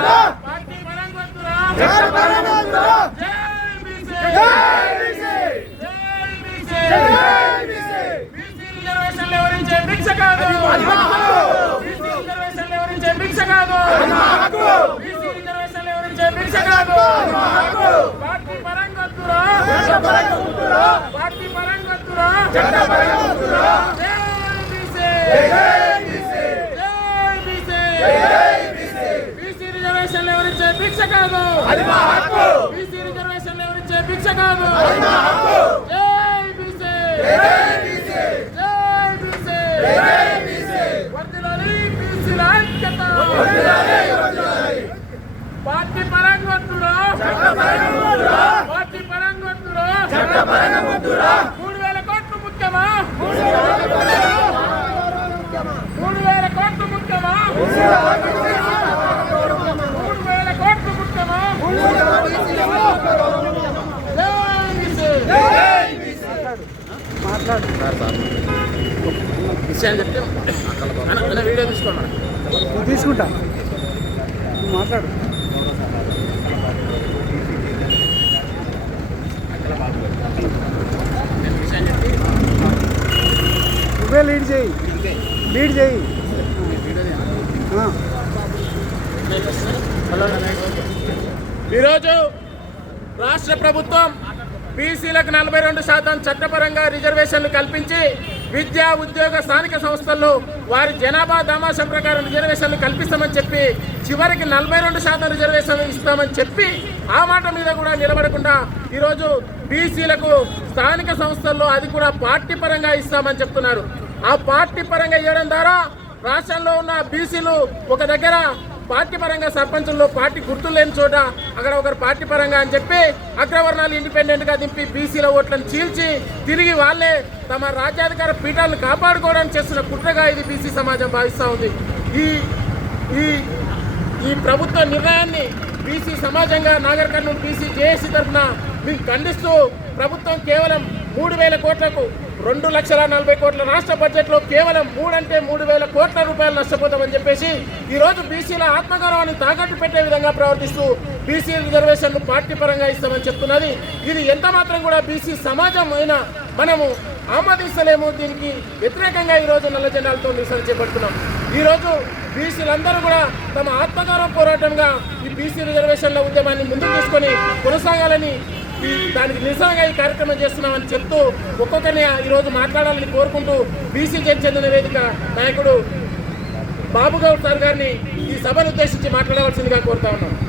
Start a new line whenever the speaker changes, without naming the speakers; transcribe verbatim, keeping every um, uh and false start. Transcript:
Party పరంగా వద్దురా జై బీసీ జై బీసీ జై బీసీ జై బీసీ బీసీ రిజర్వేషన్లు ఎవరించే భిక్ష కాదు బీసీ రిజర్వేషన్లు ఎవరించే భిక్ష కాదు బీసీ రిజర్వేషన్లు ఎవరించే భిక్ష కాదు పార్టీ పరంగా వద్దురా పార్టీ పరంగా వద్దురా జై బీసీ జై బీసీ జై బీసీ జై బీసీ బీసీ రిజర్వేషన్లు ఎవరించే భిక్ష కాదు బీసీ రిజర్వేషన్లు ఎవరించే భిక్ష కాదు జై బీసీ జై బీసీ జై బీసీ జై బీసీ వర్ధిల్లాలి బీసీల ఐక్యత పార్టీ పరంగా వద్దురా పార్టీ పరంగా వద్దురా మూడు వేల కోట్లు ముఖ్యమా మూడు వేల కోట్లు ముఖ్యమా మూడు వేల కోట్లు ముఖ్యమా జై బీసీ మాట్లాడు విషయం చెప్తే వీడియో తీసుకోండి తీసుకుంటా మాట్లాడు నువ్వే లీడ్ చేయి లీడ్ చేయి ఈరోజు రాష్ట్ర ప్రభుత్వం బీసీలకు నలభై రెండు శాతం చట్టపరంగా రిజర్వేషన్లు కల్పించి విద్యా ఉద్యోగ స్థానిక సంస్థల్లో వారి జనాభా దామాషం ప్రకారం రిజర్వేషన్లు కల్పిస్తామని చెప్పి చివరికి నలభై రెండు శాతం రిజర్వేషన్లు ఇస్తామని చెప్పి ఆ మాట మీద కూడా నిలబడకుండా ఈరోజు బీసీలకు స్థానిక సంస్థల్లో అది కూడా పార్టీ పరంగా ఇస్తామని చెప్తున్నారు. ఆ పార్టీ పరంగా ఇవ్వడం ద్వారా రాష్ట్రంలో ఉన్న బీసీలు ఒక దగ్గర పార్టీ పరంగా సర్పంచుల్లో పార్టీ గుర్తులు లేని చోట అక్కడ ఒకరు పార్టీ పరంగా అని చెప్పి అగ్రవర్ణాలు ఇండిపెండెంట్ గా దింపి బీసీల ఓట్లను చీల్చి తిరిగి వాళ్ళే తమ రాజ్యాధికార పీఠాలను కాపాడుకోవడానికి చేస్తున్న కుట్రగా ఇది బీసీ సమాజం భావిస్తూ ఉంది. ఈ ఈ ఈ ప్రభుత్వ నిర్ణయాన్ని బీసీ సమాజంగా నాగర్ కర్నూలు బీసీ జేఏసీ తరఫున మేము ఖండిస్తూ ప్రభుత్వం కేవలం మూడు వేల కోట్లకు రెండు లక్షల నలభై కోట్ల రాష్ట్ర బడ్జెట్లో కేవలం మూడంటే మూడు వేల కోట్ల రూపాయలు నష్టపోతామని చెప్పేసి ఈరోజు బీసీల ఆత్మగౌరవాన్ని తాకట్టు పెట్టే విధంగా ప్రవర్తిస్తూ బీసీ రిజర్వేషన్లు పార్టీ పరంగా ఇస్తామని చెప్తున్నది. ఇది ఎంత మాత్రం కూడా బీసీ సమాజం అయినా మనము ఆమోదిస్తలేము. దీనికి వ్యతిరేకంగా ఈరోజు నల్ల జెండాలతో నిరసన చేపడుతున్నాం. ఈరోజు బీసీలందరూ కూడా తమ ఆత్మగౌరవ పోరాటంగా ఈ బీసీ రిజర్వేషన్ల ఉద్యమాన్ని ముందుకు తీసుకొని కొనసాగాలని దానికి నిరసనగా ఈ కార్యక్రమం చేస్తున్నామని చెప్తూ ఒక్కొక్కరిని ఈరోజు మాట్లాడాలని కోరుకుంటూ బీసీ చెందిన వేదిక నాయకుడు బాబుగౌడ్ సార్ గారిని ఈ సభను ఉద్దేశించి మాట్లాడవలసిందిగా కోరుతా ఉన్నాం.